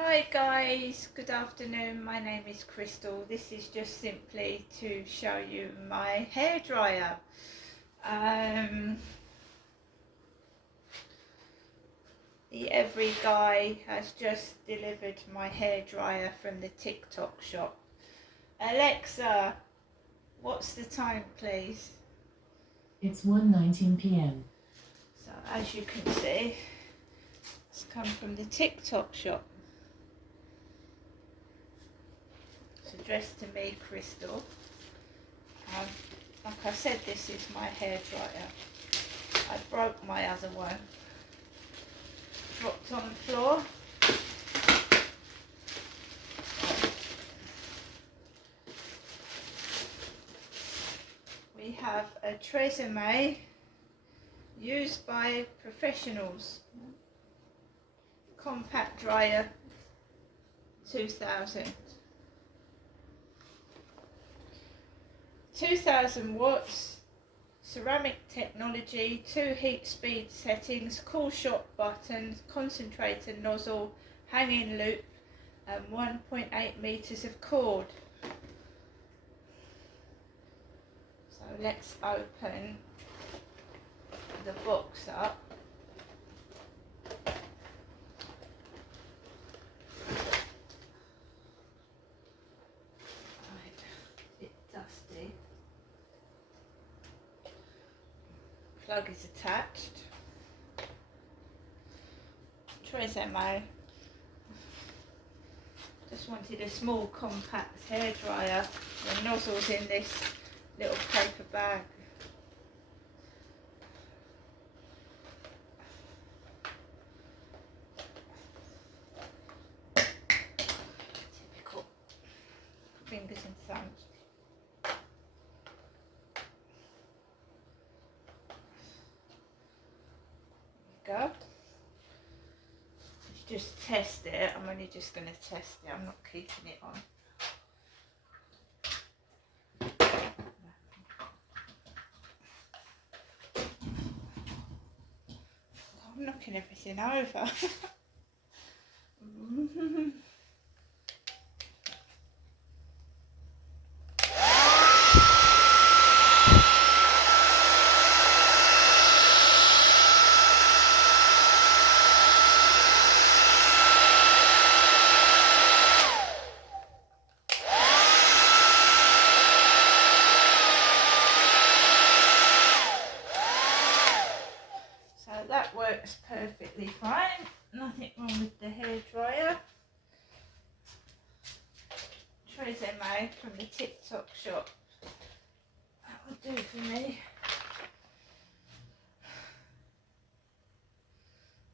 Hi guys, good afternoon. My name is Crystal. This is just simply to show you my hairdryer. The Every Guy has just delivered my hairdryer from the TikTok shop. Alexa, what's the time please? It's 1:19 p.m. So as you can see, it's come from the TikTok shop. It's addressed to me, Crystal. Like I said, this is my hairdryer. I broke my other one. Dropped on the floor. We have a Tresemme used by professionals compact dryer 2000 watts, ceramic technology, 2 heat speed settings, cool shot buttons, concentrator nozzle, hanging loop, and 1.8 meters of cord. So let's open the box up. Right, a bit dusty. Plug is attached. Tresemme. Just wanted a small compact hairdryer. The nozzle's in this little paper bag. Typical fingers and thumbs. Go. Let's just test it. I'm only just going to test it. I'm not keeping it on. I'm knocking everything over. That works perfectly fine. Nothing wrong with the hairdryer. Tresemme from the TikTok shop. That would do for me.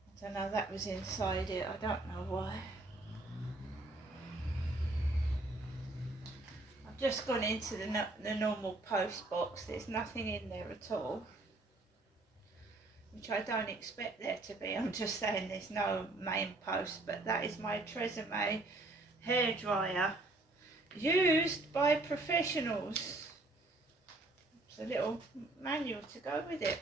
I don't know, that was inside it. I don't know why. I've just gone into the normal post box. There's nothing in there at all, which I don't expect there to be. I'm just saying there's no main post, but that is my Tresemme hairdryer used by professionals. It's a little manual to go with it.